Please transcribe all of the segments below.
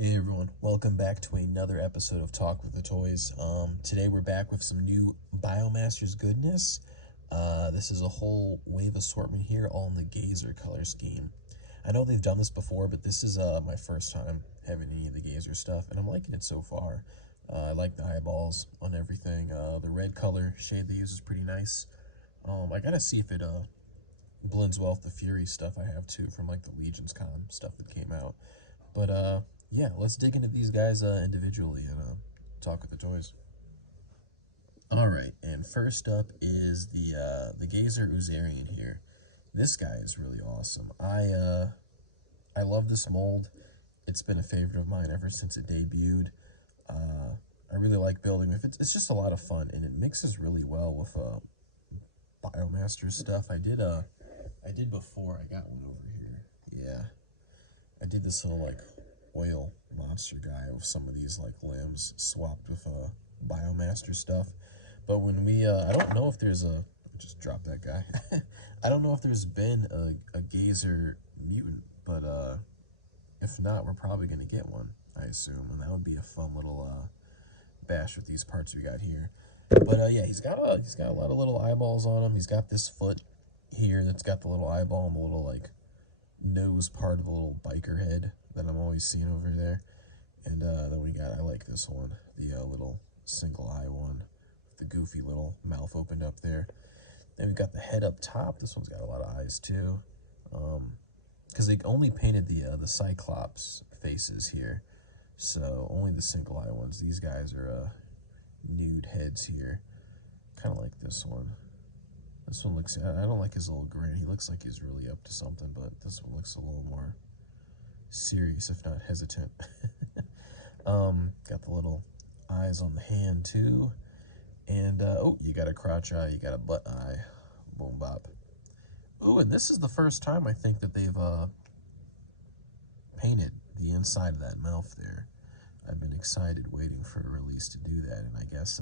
Hey everyone, welcome back to another episode of Talk with the Toys. Today we're back with some new Biomasters goodness. This is a whole wave assortment here, all in the Gazer color scheme. I know they've done this before, but this is my first time having any of the Gazer stuff, and I'm liking it so far. I like the eyeballs on everything. The red color shade they use is pretty nice. I gotta see if it blends well with the Fury stuff I have too from like the Legions Con stuff that came out. But yeah, let's dig into these guys individually and talk with the toys. All right, and first up is the Gazer Uzarian here. This guy is really awesome. I love this mold. It's been a favorite of mine ever since it debuted. I really like building with it. It's just a lot of fun, and it mixes really well with Biomaster stuff. I did before. I got one over here. Yeah, I did this little like oil monster guy with some of these like limbs swapped with Biomaster stuff. But when we, I don't know if there's a, just drop that guy. I don't know if there's been a Gazer mutant, but if not, we're probably gonna get one, I assume, and that would be a fun little bash with these parts we got here. But yeah, he's got a lot of little eyeballs on him. He's got this foot here that's got the little eyeball and the little like nose part of the little biker head that I'm always seeing over there. And then we got, I like this one, the little single eye one, with the goofy little mouth opened up there. Then we got the head up top. This one's got a lot of eyes too, because they only painted the Cyclops faces here, so only the single eye ones. These guys are nude heads here, kind of like this one. This one looks, I don't like his little grin. He looks like he's really up to something, but this one looks a little more serious, if not hesitant. Got the little eyes on the hand too. And, oh, you got a crotch eye, you got a butt eye. Boom bop. Ooh, and this is the first time I think that they've painted the inside of that mouth there. I've been excited waiting for a release to do that, and I guess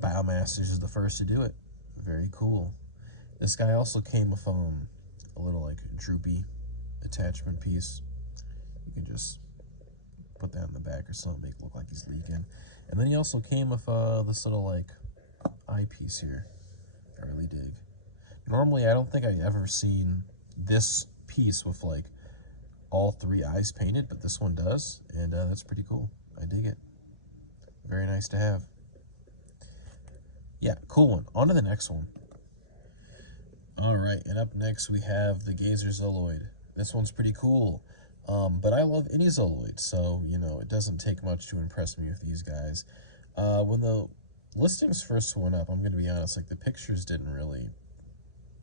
Biomasters is the first to do it. Very cool. This guy also came with a little like droopy attachment piece. You can just put that in the back or something, make it look like he's leaking. And then he also came with this little like eyepiece here. I really dig. Normally, I don't think I ever seen this piece with like all three eyes painted, but this one does, and that's pretty cool. I dig it. Very nice to have. Yeah, cool one. On to the next one. All right, and up next we have the Gazer Zoloid. This one's pretty cool, but I love any Zoloid, so, you know, it doesn't take much to impress me with these guys. When the listings first went up, I'm going to be honest, like the pictures didn't really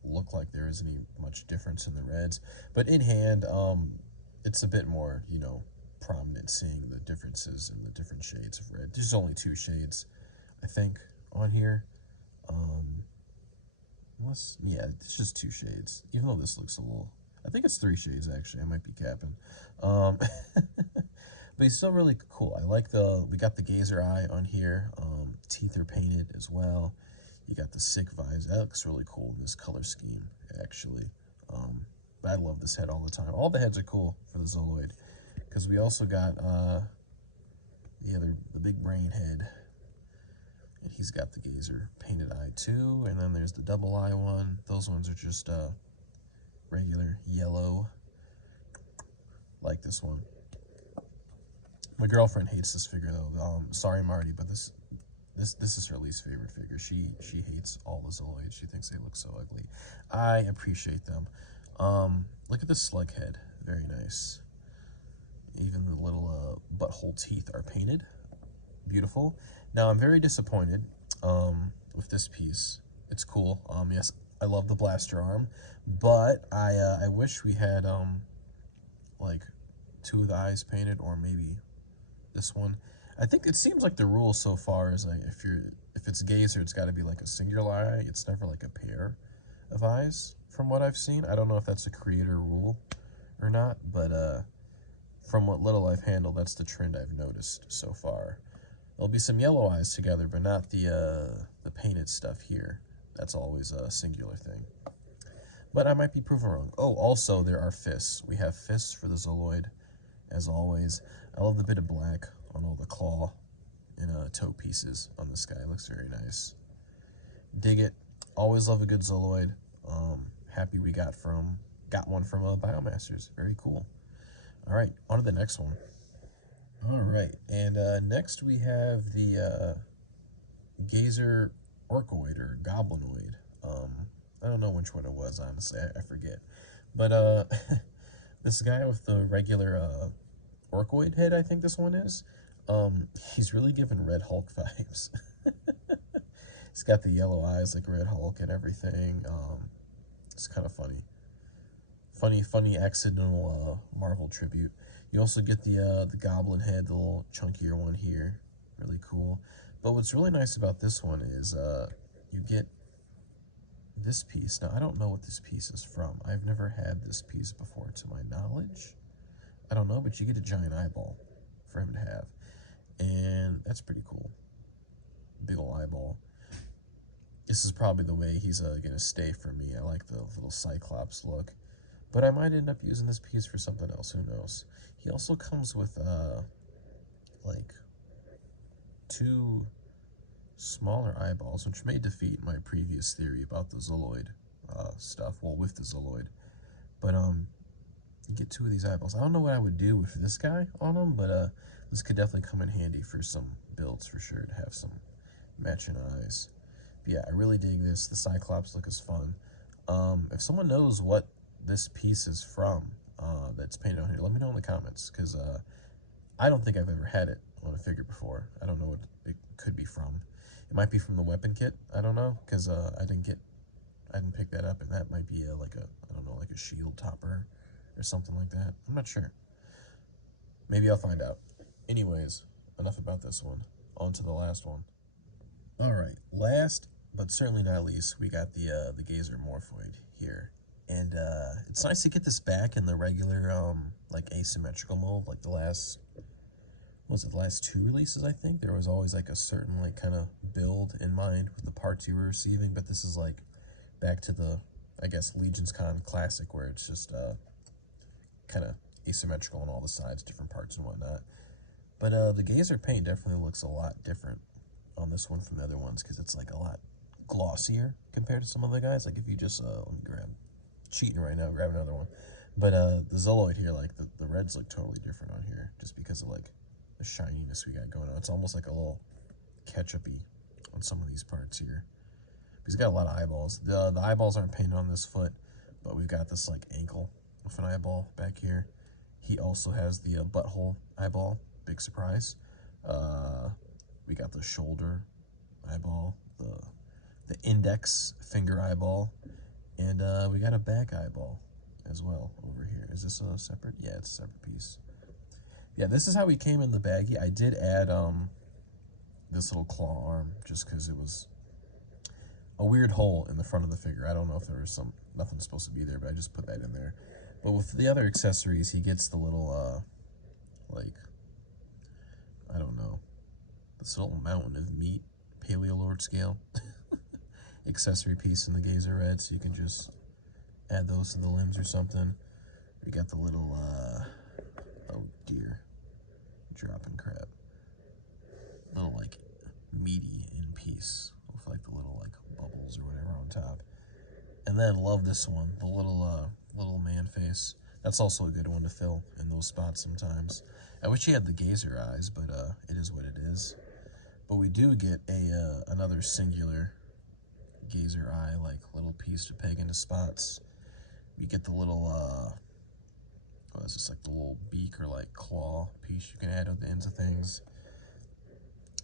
look like there was any much difference in the reds, but in hand, it's a bit more, you know, prominent seeing the differences in the different shades of red. There's only two shades, I think, on here. Yeah, it's just two shades, even though this looks a little, I think it's three shades actually, I might be capping. But he's still really cool. I like we got the Gazer eye on here, teeth are painted as well. You got the sick vibes, that looks really cool in this color scheme actually. But I love this head all the time. All the heads are cool for the Zoloid, because we also got the big brain head. And he's got the Gazer painted eye too, and then there's the double eye one. Those ones are just regular yellow, like this one. My girlfriend hates this figure though. Sorry, Marty, but this is her least favorite figure. She hates all the Zoloids. She thinks they look so ugly. I appreciate them. Look at this slug head. Very nice. Even the little butthole teeth are painted. Beautiful. Now I'm very disappointed with this piece. It's cool. Yes, I love the blaster arm, but I wish we had like two of the eyes painted, or maybe this one. I think it seems like the rule so far is like if it's Gazer, it's got to be like a singular eye. It's never like a pair of eyes, from what I've seen. I don't know if that's a creator rule or not, but from what little I've handled, that's the trend I've noticed so far. There'll be some yellow eyes together, but not the painted stuff here. That's always a singular thing. But I might be proven wrong. Oh, also there are fists. We have fists for the Zoloid, as always. I love the bit of black on all the claw and toe pieces on this guy. It looks very nice. Dig it. Always love a good Zoloid. Happy we got one from Biomasters. Very cool. All right, on to the next one. All right, and next we have the Gazer Orcoid or Goblinoid. I don't know which one it was, honestly. I forget. But this guy with the regular Orcoid head, I think this one is, he's really giving Red Hulk vibes. He's got the yellow eyes like Red Hulk and everything. It's kind of funny. Funny accidental Marvel tribute. You also get the Goblin head, the little chunkier one here. Really cool. But what's really nice about this one is you get this piece. Now, I don't know what this piece is from. I've never had this piece before, to my knowledge. I don't know, but you get a giant eyeball for him to have. And that's pretty cool. Big ol' eyeball. This is probably the way he's going to stay for me. I like the little Cyclops look. But I might end up using this piece for something else. Who knows? He also comes with, like, 2 smaller eyeballs, which may defeat my previous theory about the Zoloid stuff. Well, with the Zoloid. But, you get 2 of these eyeballs. I don't know what I would do with this guy on him, but this could definitely come in handy for some builds for sure, to have some matching eyes. But yeah, I really dig this. The Cyclops look is fun. If someone knows what this piece is from that's painted on here, let me know in the comments, because I don't think I've ever had it on a figure before. I don't know what it could be from. It might be from the weapon kit. I don't know, because I didn't pick that up, and that might be like a shield topper or something like that. I'm not sure. Maybe I'll find out. Anyways, enough about this one. On to the last one. All right, last but certainly not least, we got the Gazer Morphoid here. And it's nice to get this back in the regular, like, asymmetrical mold. Like the last 2 releases, I think? There was always, like, a certain, like, kind of build in mind with the parts you were receiving. But this is, like, back to the, I guess, Legion's Con Classic, where it's just kind of asymmetrical on all the sides, different parts and whatnot. But the Gazer paint definitely looks a lot different on this one from the other ones, because it's, like, a lot glossier compared to some other guys. Like, if you just, let me cheating right now, grab another one. But the Zoloid here, like, the reds look totally different on here, just because of, like, the shininess we got going on. It's almost like a little ketchup-y on some of these parts here. He's got a lot of eyeballs. The eyeballs aren't painted on this foot, but we've got this, like, ankle with an eyeball back here. He also has the butthole eyeball. Big surprise. We got the shoulder eyeball, the index finger eyeball, and we got a back eyeball as well over here. Is this a separate? Yeah, it's a separate piece. Yeah, this is how he came in the baggie. I did add this little claw arm just because it was a weird hole in the front of the figure. I don't know if there was nothing supposed to be there, but I just put that in there. But with the other accessories, he gets the little, like, I don't know, this little mountain of meat, Paleolord scale accessory piece in the Gazer Red, so you can just add those to the limbs or something. We got the little, oh dear, dropping crap. Little, like, meaty in piece with, like, the little, like, bubbles or whatever on top. And then love this one, the little man face. That's also a good one to fill in those spots sometimes. I wish he had the Gazer eyes, but it is what it is. But we do get another singular Gazer eye, like, little piece to peg into spots. We get the little, what is this, like the little beak or, like, claw piece you can add at the ends of things.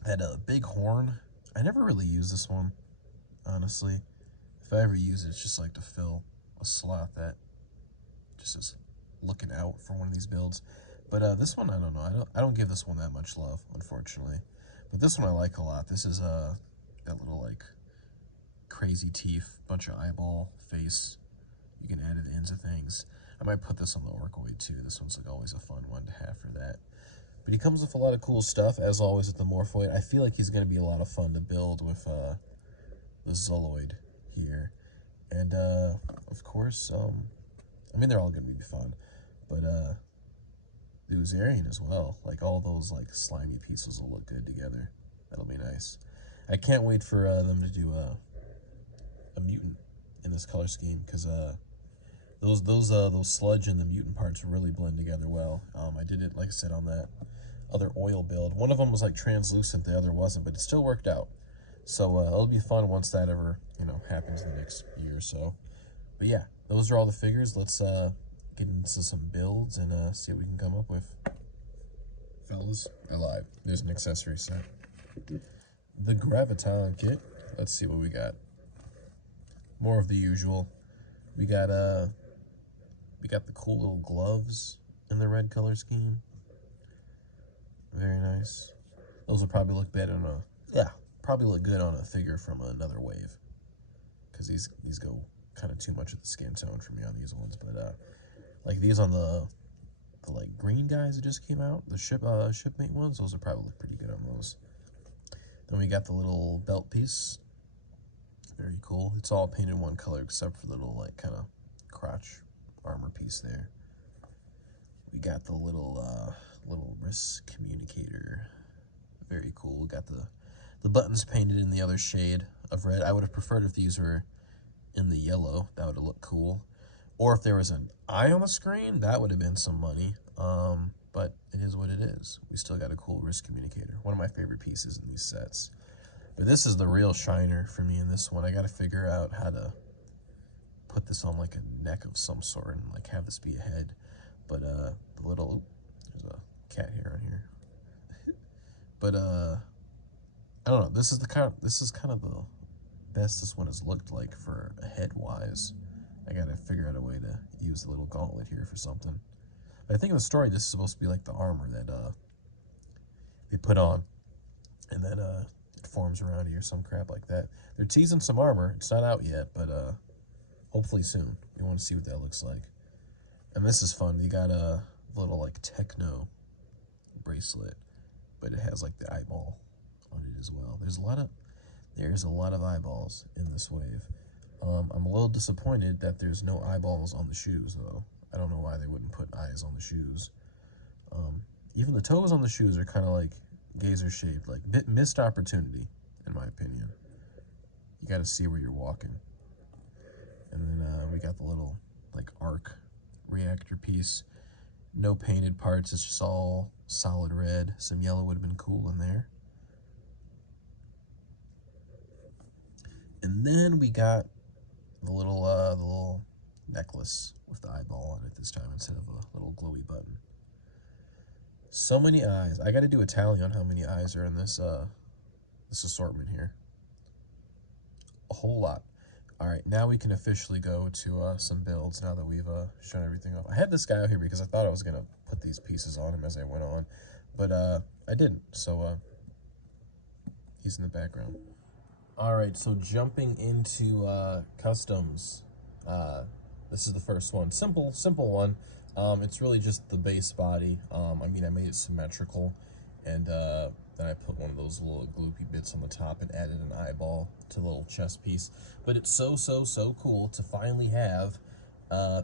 Had a big horn. I never really use this one, honestly. If I ever use it, it's just like to fill a slot that just is looking out for one of these builds. But this one, I don't know. I don't give this one that much love, unfortunately. But this one I like a lot. This is that little, like, crazy teeth, bunch of eyeball face you can add at the ends of things. I might put this on the Orcoid too. This one's, like, always a fun one to have for that. But he comes with a lot of cool stuff, as always, with the Morphoid. I feel like he's going to be a lot of fun to build with the Zoloid here. And, of course, I mean, they're all going to be fun. But the Oozarian as well. Like all those like slimy pieces will look good together. That'll be nice. I can't wait for them to do a mutant in this color scheme because those sludge and the mutant parts really blend together well. I did it like I said on that other oil build. One of them was like translucent, the other wasn't, but it still worked out. So it'll be fun once that ever happens in the next year or so. But yeah, those are all the figures. Let's get into some builds and see what we can come up with. Fellas, I lied. There's an accessory set. The Graviton kit. Let's see what we got. More of the usual. We got the cool little gloves in the red color scheme. Very nice. Those will probably look better on probably look good on a figure from another wave. Because these go kind of too much of the skin tone for me on these ones. But like these on the like green guys that just came out, the shipmate ones, those will probably look pretty good on those. Then we got the little belt piece. Very cool. It's all painted one color except for the little like kind of crotch armor piece there. We got the little wrist communicator. Very cool. We got the buttons painted in the other shade of red. I would have preferred if these were in the yellow. That would have looked cool. Or if there was an eye on the screen, that would have been some money. But it is what it is. We still got a cool wrist communicator. One of my favorite pieces in these sets. But this is the real shiner for me in this one. I got to figure out how to put this on like a neck of some sort and like have this be a head. But the little, there's a cat hair on here. But I don't know. This is kind of the best this one has looked like for a head wise. I gotta figure out a way to use the little gauntlet here for something. But I think in the story this is supposed to be like the armor that they put on, and then it forms around you or some crap like that. They're teasing some armor. It's not out yet, but hopefully soon. We want to see what that looks like. And this is fun. You got a little like techno bracelet, but it has like the eyeball on it as well. There's a lot of eyeballs in this wave. I'm a little disappointed that there's no eyeballs on the shoes though. I don't know why they wouldn't put eyes on the shoes. Even the toes on the shoes are kind of like gazer shaped, like missed opportunity in my opinion. You got to see where you're walking. And then we got the little like arc reactor piece. No painted parts, it's just all solid red. Some yellow would have been cool in there. And then we got the little necklace with the eyeball on it this time instead of a little glowy button. So many eyes. I got to do a tally on how many eyes are in this this assortment here. A whole lot. All right, now we can officially go to some builds now that we've shown everything off. I had this guy out here because I thought I was gonna put these pieces on him as I went on, but I didn't. So he's in the background. All right, so jumping into customs. This is the first one. Simple one. It's really just the base body. I mean, I made it symmetrical, and then I put one of those little gloopy bits on the top and added an eyeball to the little chest piece. But it's so cool to finally have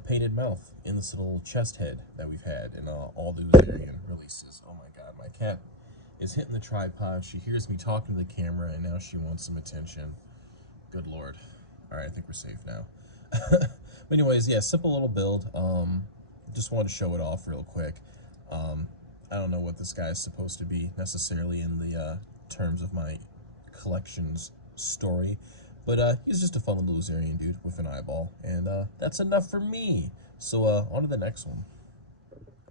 painted mouth in this little chest head that we've had in all the Oozarian releases. Oh my god, my cat is hitting the tripod. She hears me talking to the camera, and now she wants some attention. Good lord. All right, I think we're safe now. But anyways, yeah, simple little build. Just wanted to show it off real quick. I don't know what this guy is supposed to be necessarily in the terms of my collection's story, but he's just a fun little Oozarian dude with an eyeball, and that's enough for me. So on to the next one.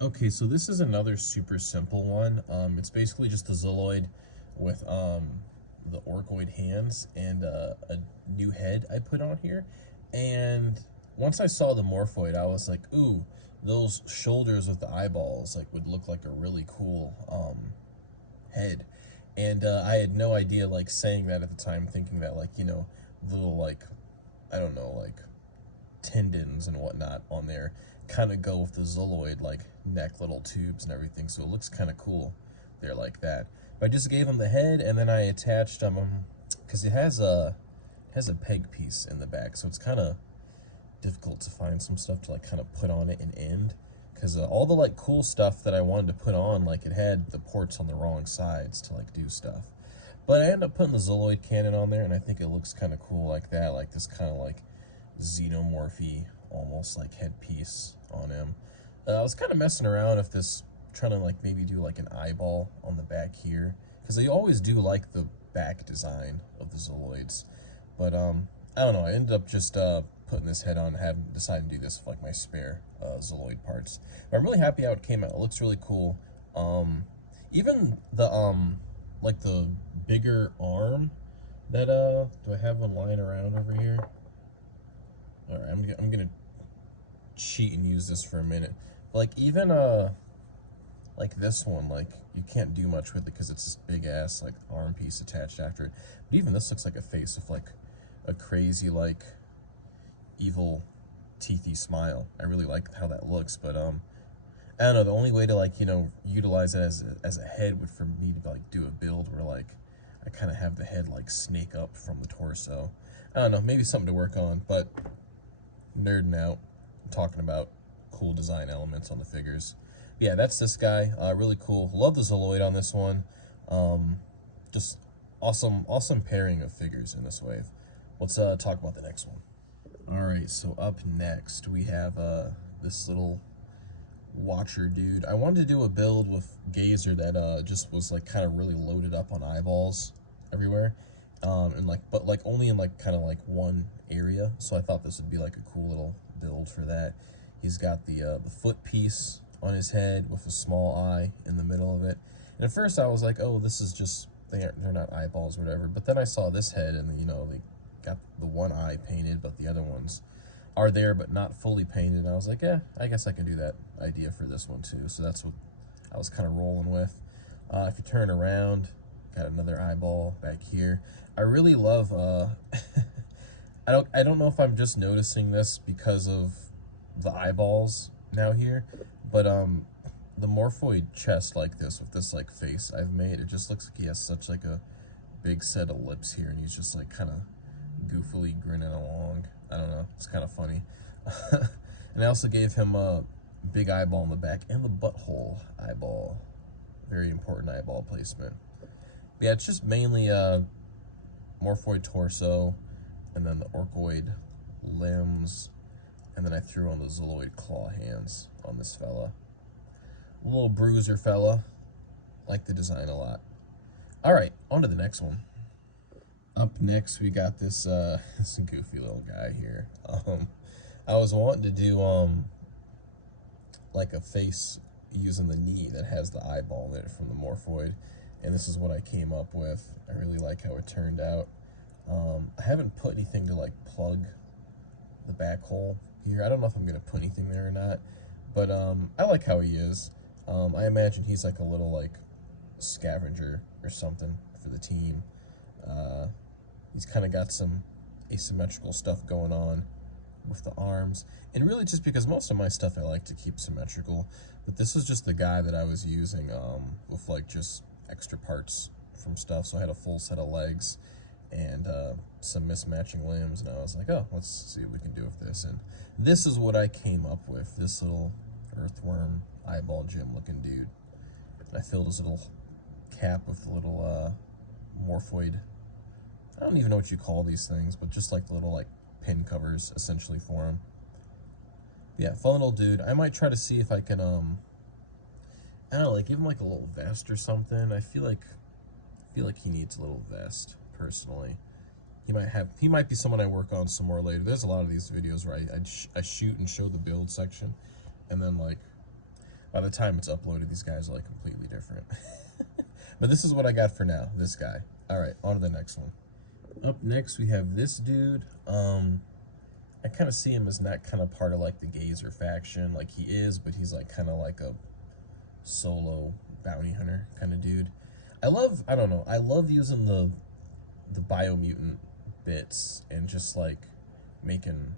Okay, so this is another super simple one. It's basically just a Zilloid with the orcoid hands and a new head I put on here. And once I saw the Morphoid, I was like, ooh, those shoulders with the eyeballs like would look like a really cool head. And I had no idea, like, saying that at the time, thinking that, like, you know, little, like, I don't know, like, tendons and whatnot on there kind of go with the Zilloid, like, neck little tubes and everything, so it looks kind of cool there like that. But I just gave him the head, and then I attached him, because it has a peg piece in the back, so it's kind of difficult to find some stuff to, like, kind of put on it and end, because all the like cool stuff that I wanted to put on, like it had the ports on the wrong sides to like do stuff. But I ended up putting the Zoloid cannon on there, and I think it looks kind of cool like that, like this kind of like xenomorphy, almost like headpiece on him. I was kind of messing around if this, trying to like maybe do like an eyeball on the back here, because they always do like the back design of the Zoloids. But I don't know. I ended up just putting this head on, having decided to do this with like my spare Zoloid parts. But I'm really happy how it came out. It looks really cool. Even the like the bigger arm that do I have one lying around over here? All right, I'm gonna cheat and use this for a minute. Like even like this one, like you can't do much with it because it's this big ass like arm piece attached after it. But even this looks like a face with like a crazy like evil teethy smile. I really like how that looks, but I don't know, the only way to like, you know, utilize it as a head would for me to like do a build where like I kind of have the head like snake up from the torso. I don't know, maybe something to work on, but nerding out, talking about cool design elements on the figures. But yeah, that's this guy. Really cool. Love the Zoloid on this one. Just awesome pairing of figures in this wave. Let's talk about the next one. All right, so up next we have this little Watcher dude. I wanted to do a build with Gazer that just was like kind of really loaded up on eyeballs everywhere, and like but like only in like kind of like one area. So I thought this would be like a cool little build for that. He's got the foot piece on his head with a small eye in the middle of it. And at first I was like, oh, this is just they're not eyeballs or whatever. But then I saw this head, and you know they got the one eye painted, but the other ones are there but not fully painted. And I was like, yeah, I guess I can do that idea for this one too. So that's what I was kind of rolling with. If you turn around, got another eyeball back here. I really love I don't know if I'm just noticing this because of the eyeballs now here, but the Morphoid chest like this with this like face I've made, it just looks like he has such like a big set of lips here, and he's just like kind of goofily grinning along. I don't know, it's kind of funny. And I also gave him a big eyeball in the back and the butthole eyeball. Very important eyeball placement. But yeah, it's just mainly Morphoid torso, and then the Orcoid limbs, and then I threw on the Zoloid claw hands on this fella. A little bruiser fella. Like the design a lot. All right, on to the next one. Up next, we got this this goofy little guy here. I was wanting to do like a face using the knee that has the eyeball in it from the Morphoid, and this is what I came up with. I really like how it turned out. I haven't put anything to like plug the back hole here. I don't know if I'm gonna put anything there or not, but I like how he is. I imagine he's like a little like scavenger or something for the team. He's kind of got some asymmetrical stuff going on with the arms, and really just because most of my stuff I like to keep symmetrical, but this is just the guy that I was using with like just extra parts from stuff. So I had a full set of legs and some mismatching limbs, and I was like, oh, let's see what we can do with this. And this is what I came up with, this little earthworm eyeball Jim looking dude. And I filled his little cap with the little Morphoid, I don't even know what you call these things, but just like the little like pin covers essentially for him. Yeah, fun little dude. I might try to see if I can I don't know, like give him like a little vest or something. I feel like he needs a little vest personally. He might be someone I work on some more later. There's a lot of these videos where I shoot and show the build section, and then like by the time it's uploaded, these guys are like completely different. But this is what I got for now, this guy. All right, on to the next one. Up next, we have this dude. I kind of see him as not kind of part of like the Gazer faction, like he is, but he's like kind of like a solo bounty hunter kind of dude. I don't know, I love using the biomutant bits and just like making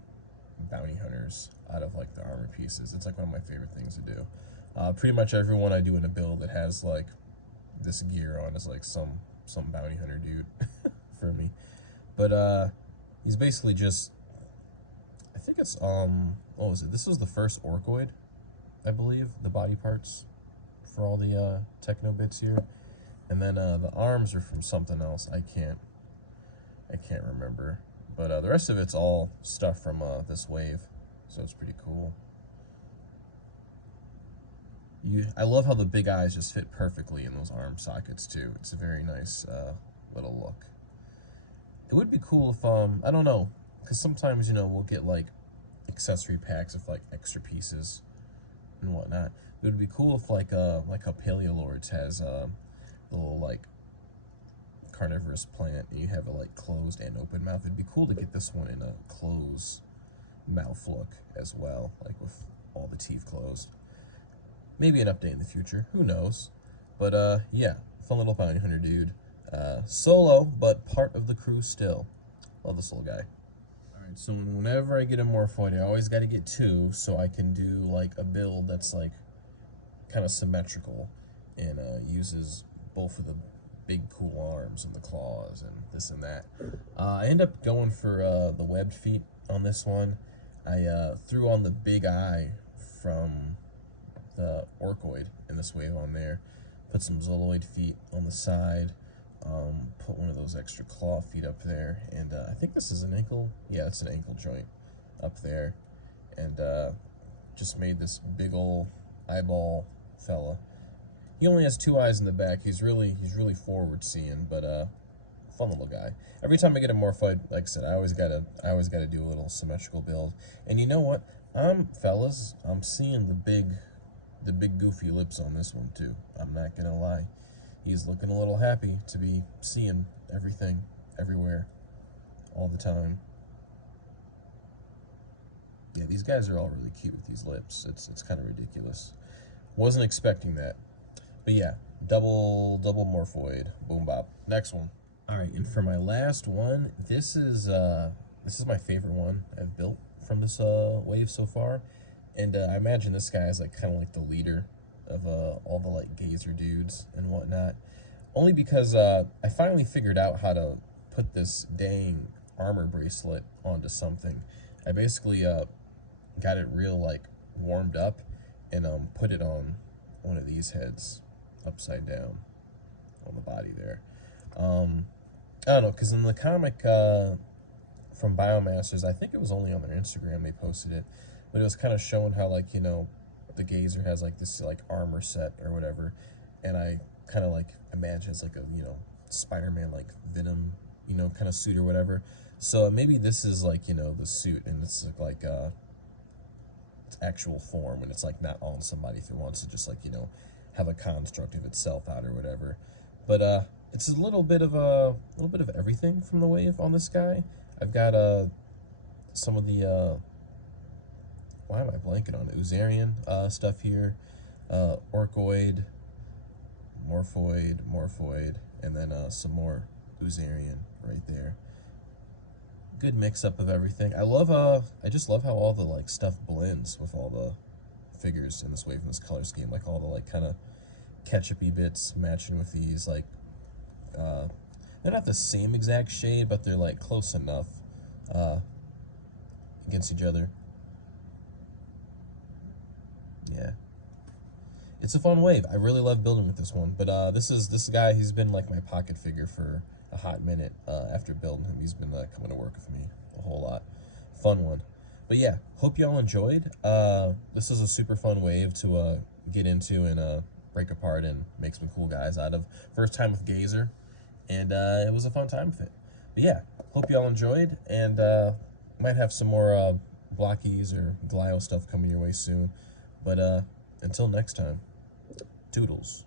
bounty hunters out of like the armor pieces. It's like one of my favorite things to do. Pretty much everyone I do in a build that has like this gear on is like some bounty hunter dude for me. But he's basically just, I think it's what was it? This was the first Orcoid. I believe, the body parts for all the techno bits here. And then the arms are from something else. I can't remember. But the rest of it's all stuff from this wave, so it's pretty cool. I love how the big eyes just fit perfectly in those arm sockets too. It's a very nice little look. It would be cool if I don't know, because sometimes we'll get like accessory packs of like extra pieces and whatnot. It would be cool if like how Paleolords has a little like carnivorous plant, and you have a like closed and open mouth. It'd be cool to get this one in a closed mouth look as well, like with all the teeth closed. Maybe an update in the future, who knows? But yeah, fun little bounty hunter dude. Solo, but part of the crew still. Love this little guy. Alright, so whenever I get a Morphoid, I always gotta get two so I can do like a build that's like kind of symmetrical and uses both of the big cool arms and the claws and this and that. I end up going for the webbed feet on this one. I threw on the big eye from the Orcoid in this wave on there. Put some Zoloid feet on the side. Put one of those extra claw feet up there. And I think this is an ankle. Yeah, it's an ankle joint up there. And just made this big ol' eyeball fella. He only has two eyes in the back. He's really forward seeing, but fun little guy. Every time I get a Morphoid, like I said, I always gotta do a little symmetrical build. And you know what? Fellas, I'm seeing the big goofy lips on this one too. I'm not gonna lie. He's looking a little happy to be seeing everything, everywhere, all the time. Yeah, these guys are all really cute with these lips. It's kind of ridiculous. Wasn't expecting that. But yeah, double Morphoid. Boom bop. Next one. All right, and for my last one, this is my favorite one I've built from this wave so far, and I imagine this guy is like kind of like the leader of all the like gazer dudes and whatnot. Only because I finally figured out how to put this dang armor bracelet onto something. I basically got it real like warmed up and put it on one of these heads upside down on the body there. I don't know, because in the comic from Biomasters, I think it was only on their Instagram they posted it, but it was kind of showing how like the gazer has like this like armor set or whatever, and I kind of like imagine it's like a Spider-Man like Venom kind of suit or whatever. So maybe this is like the suit, and it's like its actual form, and it's like not on somebody if it wants to just like have a construct of itself out or whatever. But it's a little bit of everything from the wave on this guy. I've got some of the why am I blanking on it? Uzarian stuff here, Orcoid, Morphoid, and then some more Uzarian right there. Good mix up of everything. I just love how all the like stuff blends with all the figures in this wave in this color scheme, like all the like kind of ketchup-y bits matching with these like they're not the same exact shade, but they're like close enough against each other. Yeah, it's a fun wave. I really love building with this one. But this guy, he's been like my pocket figure for a hot minute. After building him, he's been coming to work with me a whole lot. Fun one. But yeah, hope y'all enjoyed. This is a super fun wave to get into and break apart and make some cool guys out of. First time with Gazer, and it was a fun time fit. But yeah, hope y'all enjoyed, and might have some more blockies or Glio stuff coming your way soon. But until next time, toodles.